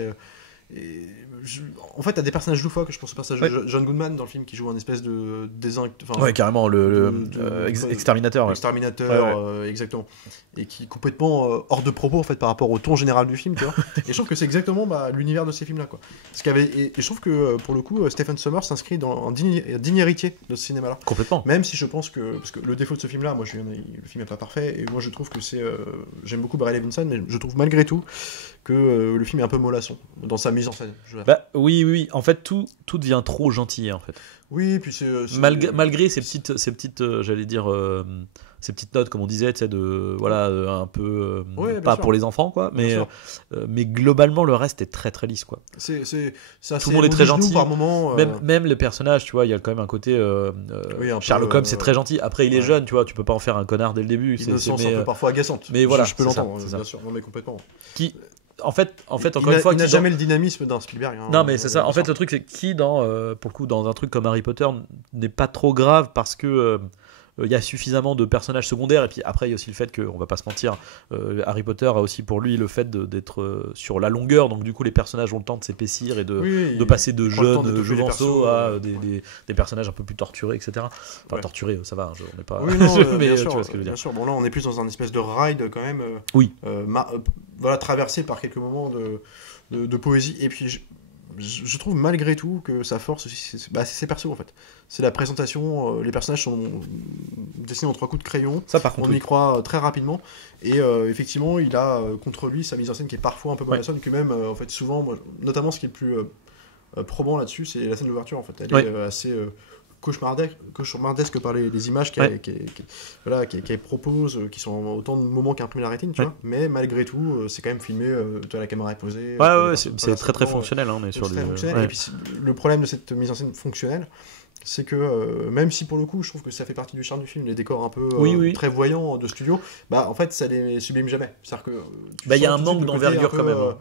en fait, t'as des personnages loufoques. Je pense au personnage de John Goodman dans le film qui joue un espèce de carrément exterminateur. Exterminateur, exactement. Et qui est complètement hors de propos en fait par rapport au ton général du film, tu vois. Et je trouve que c'est exactement l'univers de ces films-là, quoi. Et je trouve que pour le coup, Stephen Sommers s'inscrit dans un digne héritier de ce cinéma-là. Complètement. Même si je pense parce que le défaut de ce film-là, le film n'est pas parfait, et moi je trouve que j'aime beaucoup Barry Levinson, mais je trouve malgré tout que le film est un peu mollasson dans sa mise en scène. Oui. En fait, tout devient trop gentil, en fait. Oui, puis malgré ces petites, j'allais dire, ces petites notes, comme on disait, tu sais, un peu pas pour les enfants, quoi. Mais globalement, le reste est très très lisse, quoi. Tout le monde est très gentil. Par moment, même les personnages, tu vois, il y a quand même un côté. Sherlock Holmes, c'est très gentil. Après, il est jeune, tu vois, tu peux pas en faire un connard dès le début. Innocence un peu parfois agaçante. Mais voilà, je peux l'entendre, bien sûr, non mais complètement. En fait, encore une fois, il n'a jamais le dynamisme d'un Spielberg. Hein, non, mais c'est ça. En fait, le truc, c'est qui pour le coup, dans un truc comme Harry Potter, n'est pas trop grave parce que il y a suffisamment de personnages secondaires. Et puis après, il y a aussi le fait qu'on va pas se mentir, Harry Potter a aussi pour lui le fait d'être sur la longueur. Donc du coup, les personnages ont le temps de s'épaissir et de passer de jeunes jouvenceaux à des personnages un peu plus torturés, etc. Enfin, torturés, ça va. On n'est pas. Oui, non, mais bien tu sûr, vois ce que je veux dire. Bien sûr. Bon, là, on est plus dans un espèce de ride quand même. Oui. voilà, traversé par quelques moments de poésie. Et puis je trouve malgré tout que sa force aussi, c'est ses persos en fait. C'est la présentation, les personnages sont dessinés en 3 coups de crayon. Ça, par contre, on y croit très rapidement. Et effectivement, il a contre lui sa mise en scène qui est parfois un peu monotonne, que même en fait souvent, notamment ce qui est le plus probant là-dessus, c'est la scène d'ouverture en fait. Elle est assez cauchemardesque par les images qu'elle propose, qui sont autant de moments qu'imprime la rétine, tu vois. Mais malgré tout, c'est quand même filmé, la caméra est posée. C'est très fonctionnel. On est sur Et puis le problème de cette mise en scène fonctionnelle, c'est que même si pour le coup je trouve que ça fait partie du charme du film, les décors un peu très voyants de studio, en fait ça les sublime jamais. C'est-à-dire que il y a un manque d'envergure quand même.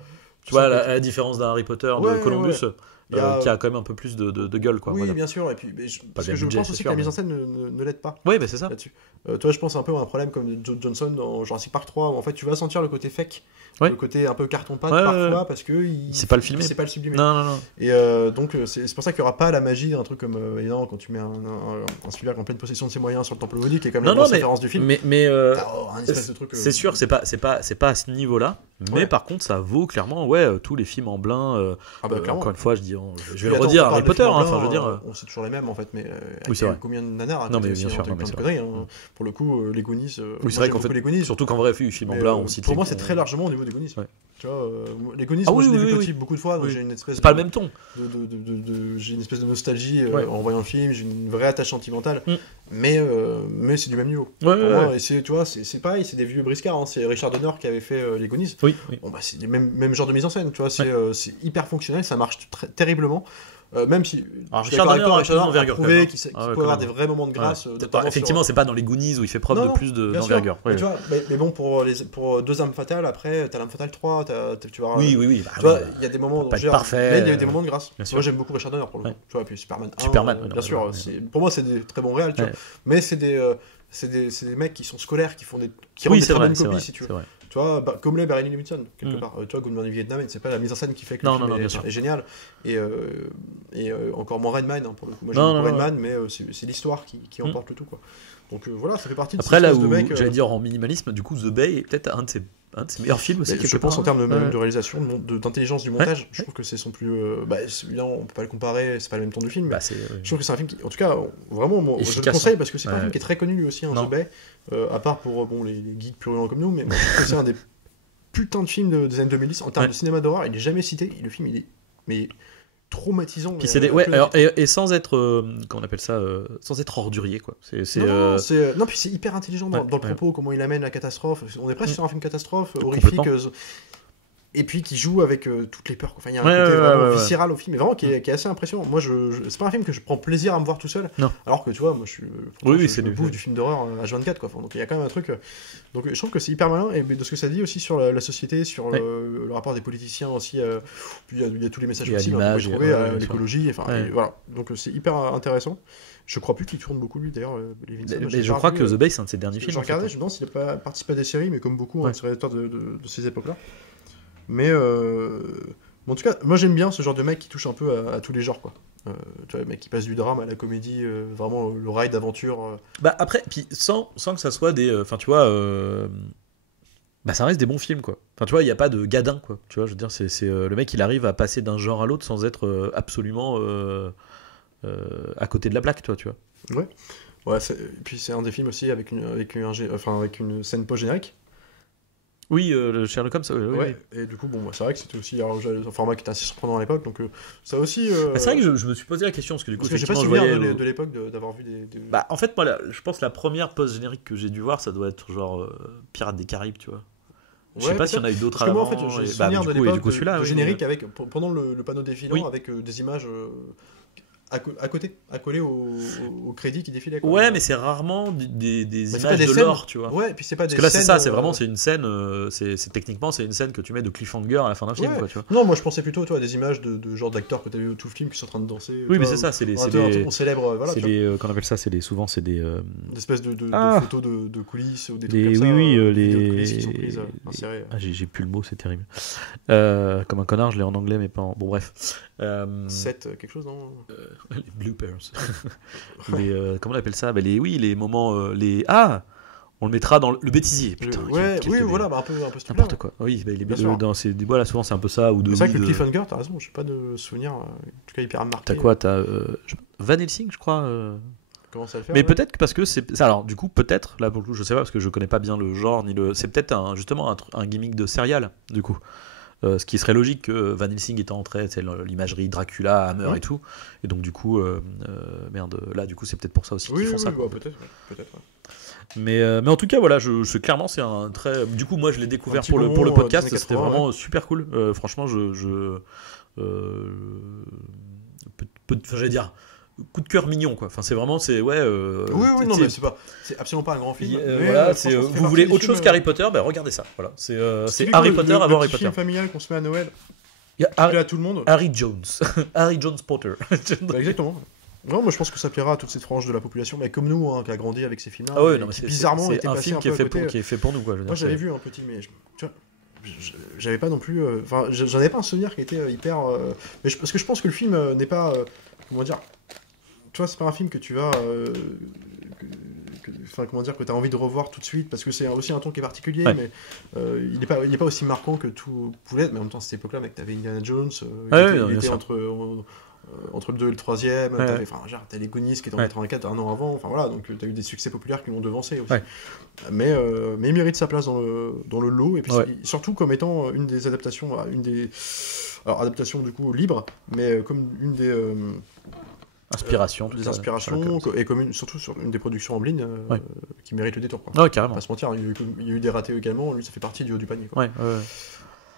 Tu vois, la différence d'un Harry Potter de Columbus. Qui a quand même un peu plus de gueule, quoi. Oui, bien sûr. Et puis, parce que je pense aussi que la mise en scène ne l'aide pas. Oui, c'est ça. Là-dessus. Toi, je pense un peu à un problème comme Johnson dans Jurassic Park 3, où en fait tu vas sentir le côté fake, le côté un peu carton-pâte parfois, parce que il sait pas le filmer. C'est pas le sublimer. Non. Et donc, c'est pour ça qu'il n'y aura pas la magie d'un truc comme évidemment quand tu mets un Spielberg en pleine possession de ses moyens sur le Temple maudit, qui est comme la grosse référence du film. Mais un espèce de truc. C'est sûr, c'est pas à ce niveau-là. Mais par contre, ça vaut clairement, tous les films en blind. Encore une fois, je vais le redire. Harry Potter, enfin je veux dire. C'est toujours les mêmes en fait, mais combien de nanars. Non mais bien sûr, pour le coup, les Goonies. Oui, c'est vrai qu'en fait, surtout qu'en vrai, film en blanc, on cite. Pour moi, c'est très largement au niveau des Goonies. Tu vois, les Goonies, moi je l'ai vu petit beaucoup de fois, donc j'ai une espèce. C'est pas le même ton. J'ai une espèce de nostalgie en voyant le film, j'ai une vraie attache sentimentale, mais c'est du même niveau. Et c'est, tu vois, c'est pareil, c'est des vieux briscards. C'est Richard Donner qui avait fait les Goonies. Bon, c'est le même genre de mise en scène, tu vois, c'est hyper fonctionnel, ça marche terriblement. Même si Richard Donner a prouvé qu'il peut avoir des vrais moments de grâce. Effectivement, c'est pas dans les Goonies où il fait preuve de plus d'envergure. Mais bon, pour 2 âmes fatales, après, t'as l'âme fatale 3, tu vois. Oui. Tu vois, il y a des moments pas parfait. Mais il y a des moments de grâce. Moi, j'aime beaucoup Richard Donner pour le coup. Tu vois, puis Superman 1, bien sûr. Pour moi, c'est des très bons réals, tu vois. Mais c'est des mecs qui sont scolaires, qui rendent des très bonnes copies, si tu veux. Tu vois, comme l'est Barry Levinson, quelque part. Tu vois, Good Morning Vietnam, c'est pas la mise en scène qui fait que le film est génial. Et encore moins Redman, pour le coup. Moi, j'aime beaucoup Redman, mais c'est l'histoire qui emporte le tout, quoi. Donc voilà, ça fait partie de Après, là où j'allais dire en minimalisme, du coup, The Bay est peut-être un de ses meilleurs films aussi. Je pense en termes de réalisation, d'intelligence du montage, je trouve que c'est son plus. Évidemment, on peut pas le comparer, c'est pas le même temps du film. Je trouve que c'est un film qui, en tout cas, vraiment, je le conseille parce que c'est pas un film qui est très connu lui aussi, The Bay, à part pour les geeks purulents comme nous, mais c'est un des putains de films des années 2010 en termes de cinéma d'horreur. Il est jamais cité. Le film, il est traumatisant. Puis et sans être comment on appelle ça, sans être ordurier, quoi. Puis c'est hyper intelligent dans le propos, comment il amène la catastrophe. On est presque sur un film catastrophe horrifique, et puis qui joue avec toutes les peurs. Enfin, il y a un côté vraiment viscéral au film, mais vraiment qui est assez impressionnant. Moi, c'est pas un film que je prends plaisir à me voir tout seul. Alors que tu vois, moi, je bouffe du film d'horreur H24, quoi. Donc il y a quand même un truc. Donc je trouve que c'est hyper malin, et de ce que ça dit aussi sur la société, sur le rapport des politiciens aussi. Puis il y a tous les messages possibles qu'on peut trouver à l'écologie. Voilà. Donc c'est hyper intéressant. Je crois plus qu'il tourne beaucoup lui d'ailleurs. Mais je crois que The Bay c'est un de ses derniers films. Je regardais, je me demande s'il n'a pas participé à des séries, mais comme beaucoup, c'est réalisateur de ces époques-là. Mais en tout cas, moi j'aime bien ce genre de mec qui touche un peu à tous les genres, quoi. Tu vois, le mec qui passe du drame à la comédie, vraiment le ride d'aventure. Après, puis sans que ça soit des. Enfin, tu vois. Ça reste des bons films, quoi. Enfin, tu vois, il n'y a pas de gadin, quoi. Tu vois, je veux dire, c'est le mec, il arrive à passer d'un genre à l'autre sans être absolument à côté de la plaque, toi, tu vois. Ouais. Et puis c'est un des films aussi avec une scène post-générique. Oui, le Sherlock Holmes. Oui. Et du coup, c'est vrai que c'était aussi un format qui était assez surprenant à l'époque, donc ça aussi. C'est vrai que je me suis posé la question parce que du coup, j'ai pas souvenir de l'époque d'avoir vu des. En fait, moi, je pense que la première post-générique que j'ai dû voir, ça doit être genre Pirates des Caraïbes, tu vois. Je sais pas s'il y en a eu d'autres avant. Moi, en fait, j'ai souvenir de l'époque celui-là, générique avec pendant le panneau défilant avec des images. accolé au crédit qui défilait. Quoi. Ouais, mais c'est rarement des images de l'or, tu vois. Ouais, puis c'est pas des Parce que là, scènes, c'est ça, c'est vraiment une scène, techniquement, c'est une scène que tu mets de cliffhanger à la fin d'un film, quoi, tu vois. Non, moi je pensais plutôt, toi, des images de genre d'acteurs que tu as vu tout le film qui sont en train de danser. Oui, mais c'est ça, c'est les. On célèbre, voilà. C'est les. Qu'on appelle ça, souvent, c'est des. Des espèces de photos de coulisses ou des trucs comme ça. Oui, les. Coulisses qui sont prises en série. J'ai plus le mot, c'est terrible. Comme un connard, je l'ai en anglais, mais pas en. Bon, bref. 7, quelque chose, non les bloopers. Comment on appelle ça les moments. On le mettra dans le bêtisier. Putain, oui, voilà, bah, un peu n'importe quoi. Oui, bah, il est dans ces voilà, souvent c'est un peu ça. C'est vrai que le cliffhanger, t'as raison, j'ai pas de souvenir, en tout cas hyper marqué. T'as quoi? T'as Van Helsing, je crois. Comment ça le fait? Mais peut-être que parce que c'est. Alors, du coup, peut-être, là pour le coup, je sais pas, parce que je connais pas bien le genre, ni le. C'est peut-être justement un gimmick de serial, du coup. Ce qui serait logique que Van Helsing étant entré, c'est l'imagerie Dracula, Hammer et tout. Et donc, du coup, merde, là, du coup, c'est peut-être pour ça aussi qu'ils font ça. Oui, peut-être. Mais en tout cas, voilà, clairement, c'est un très. Du coup, moi, je l'ai découvert pour le podcast, c'était vraiment super cool. Franchement, j'allais dire. Coup de cœur mignon, quoi. Enfin, c'est vraiment, oui, non, mais c'est absolument pas un grand film. Voilà, vous voulez autre chose qu'Harry Potter, ben regardez ça. Voilà, c'est Harry Potter avant Harry Potter. Film familial qu'on se met à Noël. Il plaît à tout le monde. Harry Jones, Harry Jones Potter. Bah, exactement. Non, moi je pense que ça plaira à toute cette frange de la population, mais comme nous, qui a grandi avec ces films-là. Ah ouais, non, mais bizarrement, c'est un film qui est fait pour nous, quoi. Moi, j'avais vu un petit, mais tu vois. J'avais pas non plus. Enfin, j'en avais pas un souvenir qui était hyper. Parce que je pense que le film n'est pas. Comment dire. Tu vois, c'est pas un film que tu vas. Comment dire, que tu as envie de revoir tout de suite, parce que c'est aussi un ton qui est particulier, mais il est pas aussi marquant que tout pouvait être. Mais en même temps, à cette époque-là, mec, t'avais Indiana Jones, il était entre le 2 et le 3e, t'as les Goonies qui étaient en 84, un an avant, enfin voilà, donc t'as eu des succès populaires qui l'ont devancé aussi. Mais il mérite sa place dans le lot, et puis surtout comme étant une des adaptations, alors adaptation du coup libre, mais comme une des inspirations, et comme surtout sur une des productions en ligne qui mérite le détour, quoi. Ouais, carrément. Pas se mentir, il y a eu des ratés également, lui ça fait partie du haut du panier, quoi.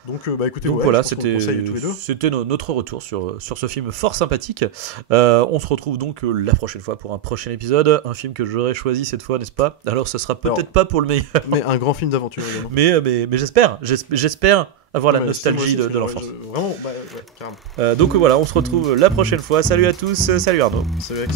Donc écoutez, voilà, c'était notre retour sur ce film fort sympathique. On se retrouve donc la prochaine fois pour un prochain épisode, un film que j'aurais choisi cette fois, n'est-ce pas? Alors ce sera peut-être pas pour le meilleur, mais un grand film d'aventure également. mais j'espère avoir la nostalgie de l'enfance. Vraiment, carrément. Donc voilà, on se retrouve la prochaine fois. Salut à tous, salut Arnaud. Salut Alex.